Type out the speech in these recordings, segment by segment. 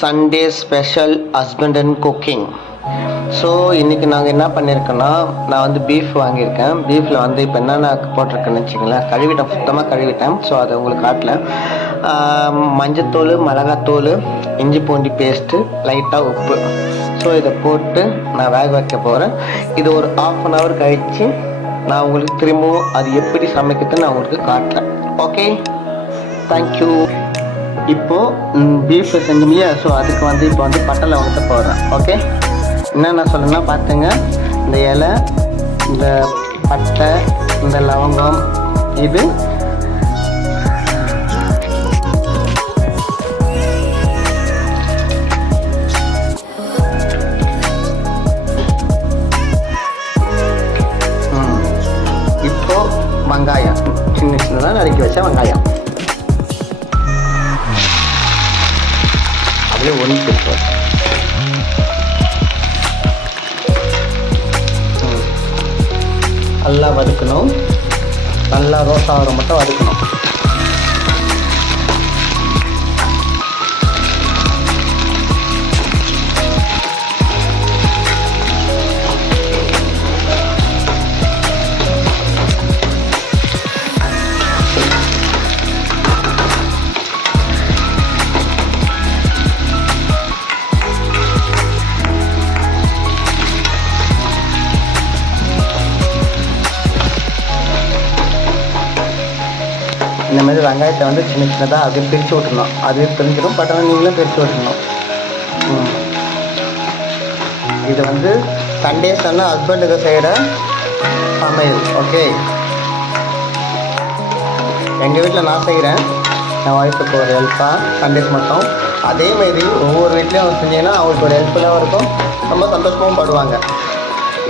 Sunday special husband and cooking. So இன்றைக்கி நாங்கள் என்ன பண்ணியிருக்கோன்னா, நான் வந்து பீஃப் வாங்கியிருக்கேன். பீஃபில் வந்து இப்போ என்னென்ன போட்டிருக்கேன்னு வச்சிங்களேன், கழுவிட்டேன், சுத்தமாக கழுவிட்டேன். ஸோ அதை உங்களுக்கு காட்டல. மஞ்சத்தூள், மிளகாத்தூள், இஞ்சி பூண்டி பேஸ்ட்டு, லைட்டாக உப்பு. ஸோ இதை போட்டு நான் வேக வைக்க போகிறேன். இது ஒரு 1/2 hour கழித்து நான் உங்களுக்கு திரும்பவும் அது எப்படி சமைக்கிறதுன்னு நான் உங்களுக்கு காட்டுறேன். Okay, thank you. இப்போது பீஃப் செஞ்சோம்லையா, ஸோ அதுக்கு வந்து இப்போ வந்து பட்டை லவங்கத்தை போடுறேன். ஓகே, என்னென்ன சொல்லணும்னா பார்த்துங்க. இந்த இலை, இந்த பட்டை, இந்த லவங்கம், இது இப்போ வெங்காயம் சின்ன சின்னதாக நறுக்கி வச்ச வெங்காயம் அப்படியே ஒன்று நல்லா வதக்கணும். நல்லா ரோஸ்ட் ஆகிற மட்டும் வதக்கணும். இந்த மாதிரி வெங்காயத்தை வந்து சின்ன சின்னதாக அப்படியே பிரித்து விட்டுருணும். அது பிரிஞ்சிடும், பட் ஆனால் நீங்களும் பிரித்து விட்டுருணும். இது வந்து சண்டேஸ் ஆனால் ஹஸ்பண்டுக்கு செய்கிற சமையல். ஓகே, எங்கள் வீட்டில் நான் செய்கிறேன், என் ஒய்ஃபுக்கு ஒரு ஹெல்ப்பாக சண்டேஸ் மட்டும். அதேமாரி ஒவ்வொரு வீட்லேயும் செஞ்சீங்கன்னா அவங்களுக்கு ஒரு ஹெல்ப்ஃபுல்லாகவும் இருக்கும், ரொம்ப சந்தோஷமும் படுவாங்க.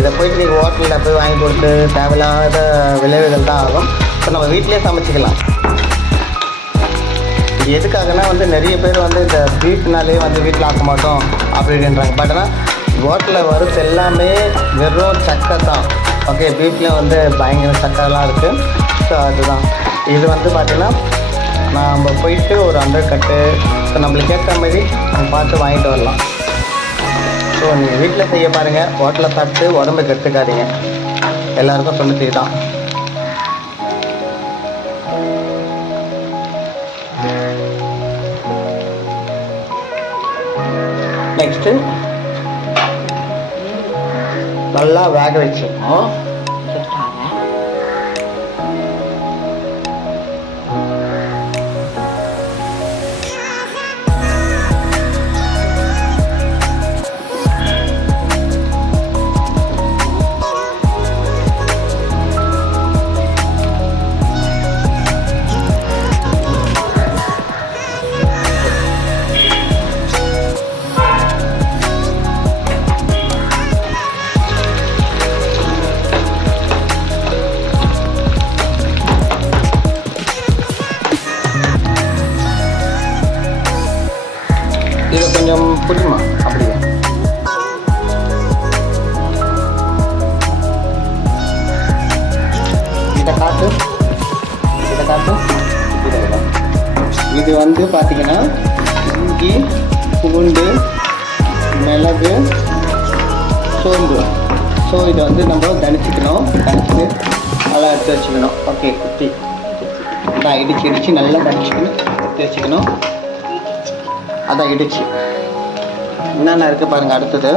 இதை போய்ட்டு நீங்கள் ஹோட்டலில் போய் வாங்கி கொடுத்து தேவையில்லாத விளைவுகள் தான் ஆகும். ஸோ நம்ம வீட்டிலே சமைச்சிக்கலாம். எதுக்காகனா வந்து நிறைய பேர் வந்து இந்த பீஃப்னாலே வந்து வீட்டில் ஆக்க மாட்டோம் அப்படின்றாங்க. பட் ஆனால் ஹோட்டலில் வறுத்து எல்லாமே வெறும் சக்கை தான். ஓகே, பீஃப்லேயும் வந்து பயங்கர சக்கரைலாம் இருக்குது. ஸோ அதுதான் இது வந்து பார்த்திங்கன்னா நம்ம போயிட்டு ஒரு 100 கட்டு ஸோ நம்மளுக்கு ஏற்ற மாதிரி நம்ம பார்த்து வாங்கிட்டு வரலாம். ஸோ நீங்கள் வீட்டில் செய்ய பாருங்கள், ஹோட்டலில் சாப்பிட்டு உடம்புக்கு எடுத்துக்காதீங்க. எல்லாேருக்கும் சொல்லிட்டு தான். நெக்ஸ்ட்டு நல்லா வேக வச்சிடணும். இதை கொஞ்சம் புரியுமா? அப்படியே இதை காட்டு, இதை காட்டு. இது வந்து பார்த்தீங்கன்னா இஞ்சி, பூண்டு, மிளகு, சோம்பு. ஸோ இதை வந்து நம்ம தனிச்சிக்கணும். தனிச்சு நல்லா எடுத்து வச்சுக்கணும். ஓகே, குத்தி நான் இடிச்சு நல்லா தனிச்சிக்கணும், எடுத்து வச்சுக்கணும். அதான் இடிச்சு என்னென்ன இருக்குது பாருங்கள். அடுத்தது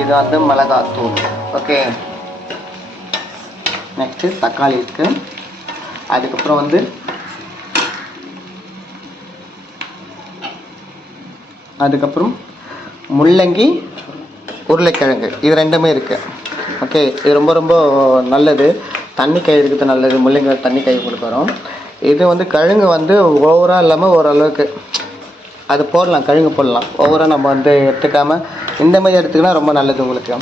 இது வந்து மிளகாத்தூள். ஓகே, நெக்ஸ்ட்டு தக்காளி இருக்குது. அதுக்கப்புறம் வந்து அதுக்கப்புறம் முள்ளங்கி, உருளைக்கிழங்கு, இது ரெண்டுமே இருக்குது. ஓகே, இது ரொம்ப ரொம்ப நல்லது, தண்ணி கை இருக்கிறது நல்லது. முள்ளங்கி தண்ணி கை கொடுக்க வரும். இது வந்து கழுங்கு வந்து ஓவராக இல்லாமல் ஓரளவுக்கு அது போடலாம், கழுங்கு போடலாம். ஓவராக நம்ம வந்து எடுத்துக்காமல் இந்த மாதிரி எடுத்துக்கினா ரொம்ப நல்லது உங்களுக்கு.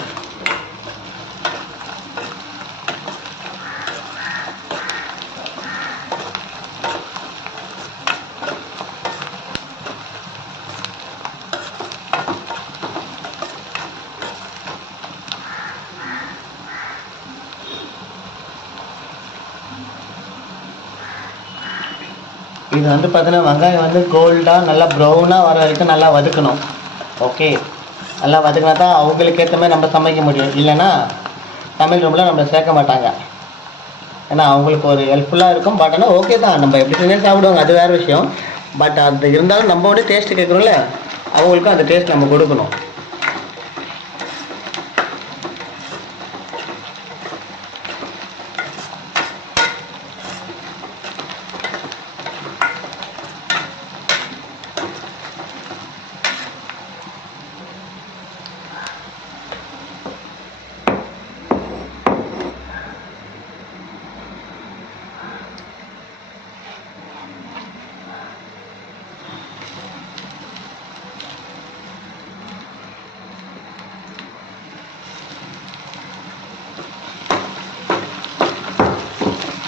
இது வந்து பார்த்தீங்கன்னா வெங்காயம் வந்து கோல்டாக நல்லா ப்ரௌனாக வர வரைக்கும் நல்லா வதக்கணும். ஓகே, நல்லா வதக்கினா தான் அவங்களுக்கு ஏற்ற மாதிரி நம்ம சமைக்க முடியும். இல்லைன்னா தமிழ் ரூமில் நம்ம சேர்க்க மாட்டாங்க. ஏன்னா அவங்களுக்கு ஒரு ஹெல்ப்ஃபுல்லாக இருக்கும். பட் ஆனால் ஓகே தான், நம்ம எப்படி செஞ்சாலும் சாப்பிடுவாங்க, அது வேறு விஷயம். பட் அது இருந்தாலும் நம்ம வந்து டேஸ்ட்டு கேட்குறோம்ல, அவங்களுக்கும் அந்த டேஸ்ட் நம்ம கொடுக்கணும்.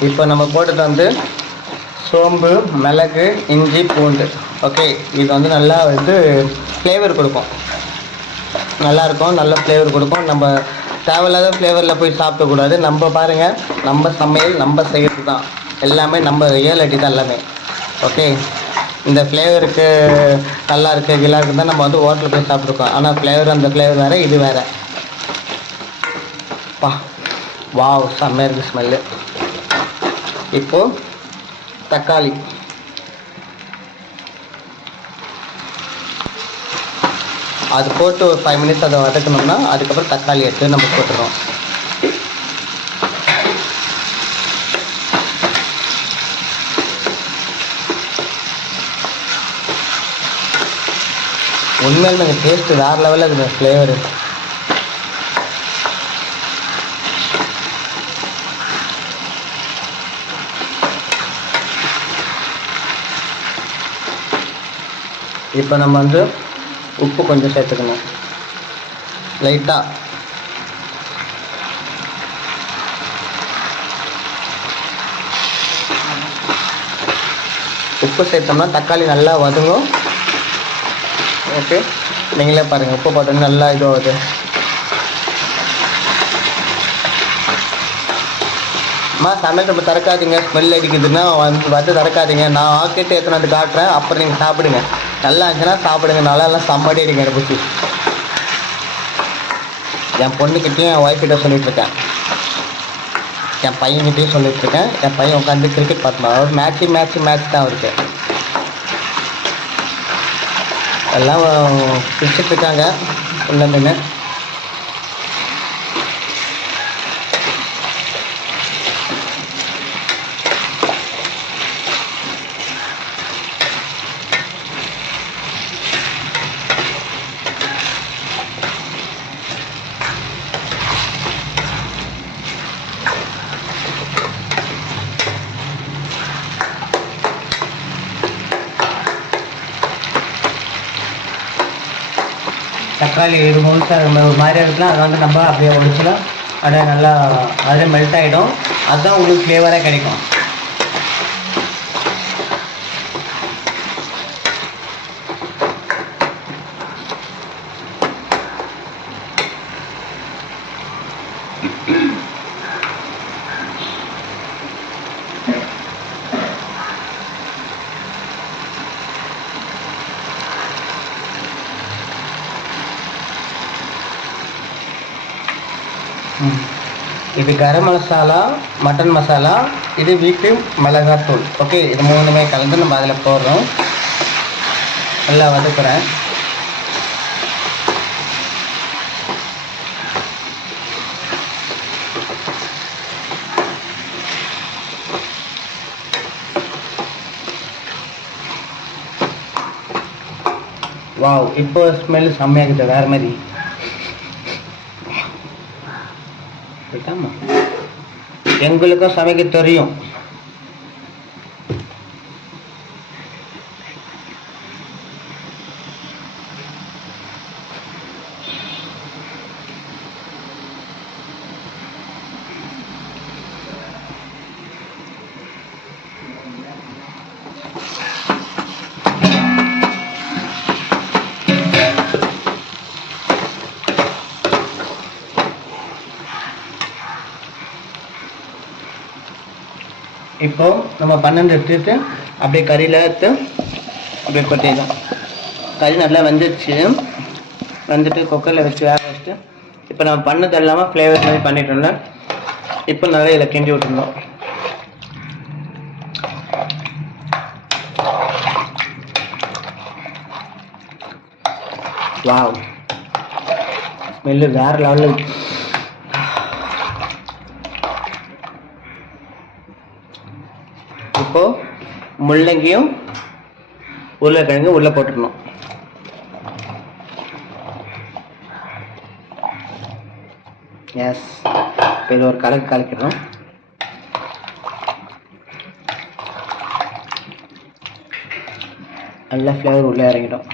இப்போ நம்ம போட்டது வந்து சோம்பு, மிளகு, இஞ்சி, பூண்டு. ஓகே, இது வந்து நல்லா வந்து ஃப்ளேவர் கொடுக்கும், நல்லாயிருக்கும், நல்ல ஃப்ளேவர் கொடுக்கும். நம்ம தேவையில்லாத ஃப்ளேவரில் போய் சாப்பிடக்கூடாது. நம்ம பாருங்கள், நம்ம சமையல் நம்ம செய்கிறது தான், எல்லாமே நம்ம ரியாலிட்டி தான் எல்லாமே. ஓகே, இந்த ஃப்ளேவருக்கு நல்லா இருக்குது கீழே இருக்குது தான் நம்ம வந்து ஹோட்டலில் போய் சாப்பிட்ருக்கோம். ஆனால் ஃப்ளேவர், அந்த ஃப்ளேவர் வேறு, இது வேறு. வாவ், செம்மையாக இருக்குது ஸ்மெல்லு. இப்போது தக்காளி, அது போட்டு ஒரு 5 மினிட்ஸ் அதை வதக்கணும்னா அதுக்கப்புறம் தக்காளி எடுத்து நம்ம போட்டுறோம். உண்மையிலுமே அந்த டேஸ்ட்டு வேறு லெவலில் இருக்குது, ஃப்ளேவரு. இப்போ நம்ம வந்து உப்பு கொஞ்சம் சேர்த்துக்கணும் லைட்டாக. உப்பு சேர்த்தோம்னா தக்காளி நல்லா வதங்கும். ஓகே, நீங்களே பாருங்கள், உப்பு போட்டோன்னு நல்லா இதுவாகுது. சமையல் நம்ம திறக்காதீங்க, ஸ்மெல் அடிக்குதுன்னா வந்து திறக்காதீங்க. நான் ஆக்கிட்டு எத்தனை வந்து காட்டுறேன், அப்புறம் நீங்கள் சாப்பிடுங்க. நல்லா இருந்துச்சுன்னா சாப்பிடுங்க, நல்லா சம்மடி அடிங்க என்னை பற்றி. என் பொண்ணுக்கிட்டேயும் என் ஒய்ஃப்கிட்ட சொல்லிகிட்ருக்கேன், என் பையன்கிட்டையும் சொல்லிகிட்ருக்கேன். என் பையன் உட்காந்து கிரிக்கெட் பார்த்துமா, மேட்ச் தான் அவருக்கு. எல்லாம் பிடிச்சிட்ருக்காங்க உள்ள நின்று. தக்காளி இது முழுசாக ஒரு மாதிரியாக இருக்கலாம், அதை வந்து நம்ம அப்படியே ஒடிச்சலாம், அப்படியே நல்லா அதில் மெல்ட் ஆகிடும். அதுதான் உங்களுக்கு ஃப்ளேவராக கிடைக்கும். இது கரம் மசாலா, மட்டன் மசாலா, இது வீட்டு மிளகாத்தூள். ஓகே, இது மூணுமே கலந்து நம்ம அதில் போடுறோம். நல்லா வதக்குறேன். வாவ், இப்போ ஸ்மெல் செம்மையாக இருக்குது, வேறு மாதிரி. எங்களுக்கும் சமைக்க தெரியும். இப்போ நம்ம 12 எடுத்துட்டு அப்படியே கறியில் எடுத்து அப்படியே கொட்டிடணும். கறி நல்லா வெந்துடுச்சு. வந்துட்டு குக்கரில் வச்சு வேக வச்சுட்டு இப்போ நம்ம பண்ணது இல்லாமல் ஃப்ளேவர் மாதிரி பண்ணிட்டோம்ல, இப்போ நல்லா இதில் கிண்டி விட்டுருந்தோம். வாவ், ஸ்மெல்லு வேறு லெவலில். இப்போது முள்ளங்கியும் உருளைக்கிழங்கு உள்ளே போட்டுடணும். எஸ், இப்போ இது ஒரு கலக்கு கலக்கிடணும். நல்ல ஃப்ளேவர் உள்ளே இறங்கிடும்.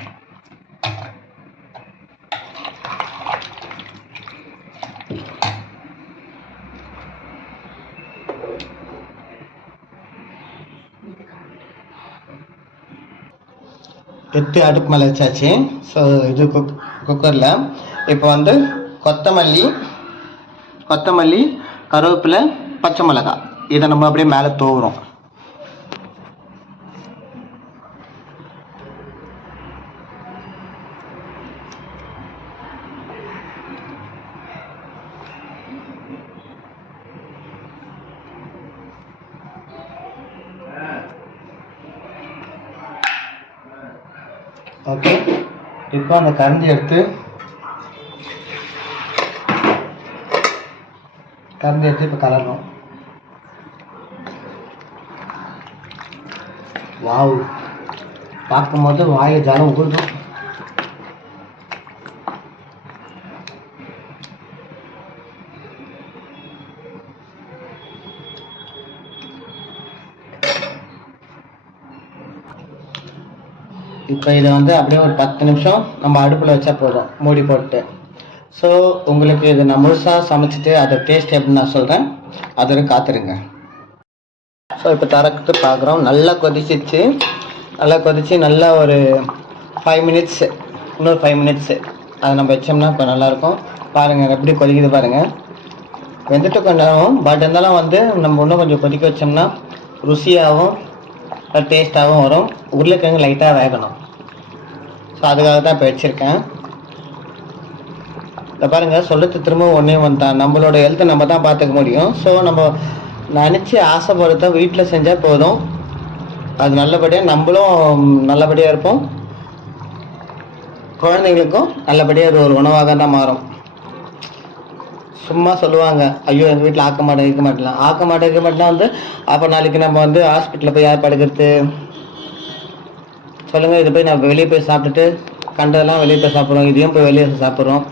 எடுத்து அடுப்பு மேலே வச்சாச்சு. ஸோ இது குக்கரில் இப்போ வந்து கொத்தமல்லி, கருவேப்பிலை, பச்சை மிளகாய் இதை நம்ம அப்படியே மேலே தூவுறோம். ஓகே, இப்போ அந்த கரண்டி எடுத்து இப்போ கலரணும். வாவ், பார்க்கும்போது வாயை ஜலம் ஊறும். இப்போ இதை வந்து அப்படியே ஒரு 10 நிமிஷம் நம்ம அடுப்பில் வச்சா போதும், மூடி போட்டு. ஸோ உங்களுக்கு இது நான் முழுசாக சமைச்சிட்டு அதை டேஸ்ட் எப்படின்னு நான் சொல்கிறேன், அதோட காத்துருங்க. ஸோ இப்போ திறக்கிட்டு பார்க்குறோம். நல்லா கொதிச்சிச்சு. நல்லா ஒரு 5 மினிட்ஸு, இன்னொரு 5 மினிட்ஸு அதை நம்ம வச்சோம்னா இப்போ நல்லாயிருக்கும். பாருங்கள் எப்படி கொதிக்குது பாருங்கள். வெந்துட்டு கொஞ்சம், பட் இருந்தாலும் வந்து நம்ம இன்னும் கொஞ்சம் கொதிக்க வச்சோம்னா ருசியாகவும் டேஸ்ட்டாகவும் வரும். உருளைக்கிழங்கு லைட்டாக வேகணும். ஸோ அதுக்காக தான் இப்போ வச்சுருக்கேன். இதை பாருங்கள், சொல்கிறது திரும்ப ஒன்றே வந்தான், நம்மளோட ஹெல்த்தை நம்ம தான் பார்த்துக்க முடியும். ஸோ நம்ம நினச்சி ஆசைப்படுறத வீட்டில் செஞ்சால் போதும். அது நல்லபடியாக நம்மளும் நல்லபடியாக இருப்போம், குழந்தைங்களுக்கும் நல்லபடியாக அது ஒரு உணவாக தான் மாறும். சும்மா சொல்லுவாங்க, ஐயோ எங்கள் வீட்டில் ஆக்க மாட்டேன் வந்து அப்போ நாளைக்கு நம்ம வந்து ஹாஸ்பிட்டலில் போய் யார் படுக்கிறது சொல்லுங்கள். இது போய் நம்ம வெளியே போய் சாப்பிட்டுட்டு கண்டதெல்லாம் வெளியே போய் சாப்பிட்றோம், இதையும் போய் வெளியே சாப்பிட்றோம்.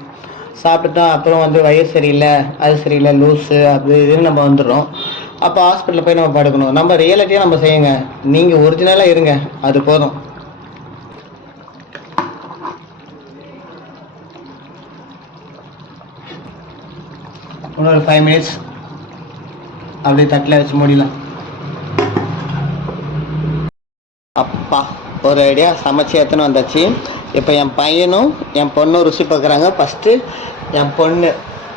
சாப்பிட்டுட்டோம் அப்புறம் வந்து வயிறு சரியில்லை, அது சரியில்லை, லூஸு அப்படி இதுன்னு நம்ம வந்துடுறோம். அப்போ ஹாஸ்பிட்டலில் போய் நம்ம படுக்கணும். நம்ம ரியாலிட்டியாக நம்ம செய்யுங்க, நீங்கள் ஒரிஜினலாக இருங்க, அது போதும். இன்னொரு 5 மினிட்ஸ் அப்படியே தட்டில் வச்சு மூடிடலாம். அப்பா, ஒரு ஐடியா சமைச்சு எடுத்துன்னு வந்தாச்சு. இப்போ என் பையனும் என் பொண்ணும் ருசி பார்க்குறாங்க. ஃபஸ்ட்டு என் பொண்ணு.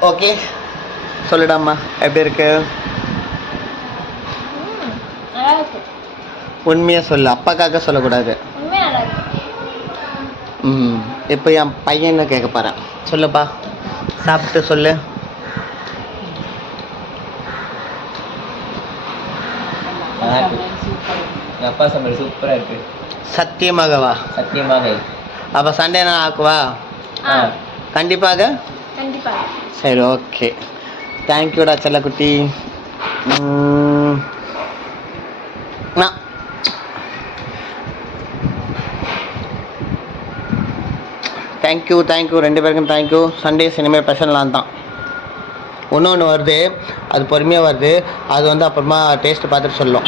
ஓகே, சொல்லிடாம்மா எப்படி இருக்கு? உண்மையாக சொல்லு, அப்பாக்காக சொல்லக்கூடாது. இப்போ என் பையனை கேட்க போகிறேன். சொல்லுப்பா, சாப்பிட்டு சொல்லு. அப்பா சமையல் சூப்பராக இருக்கு. சத்தியமாகவா? சத்தியமாக. அப்போ சண்டே நான் ஆக்குவா? கண்டிப்பாக. சரி, ஓகே. தேங்க்யூடா செல்லக்குட்டி. தேங்க்யூ 2 பேருக்கும் தேங்க்யூ. சண்டே சினிமா ஸ்பெஷல்லாம் தான். ஒன்று வருது, அது பொறுமையாக வருது, அது வந்து அப்புறமா டேஸ்ட்டு பார்த்துட்டு சொல்லும்.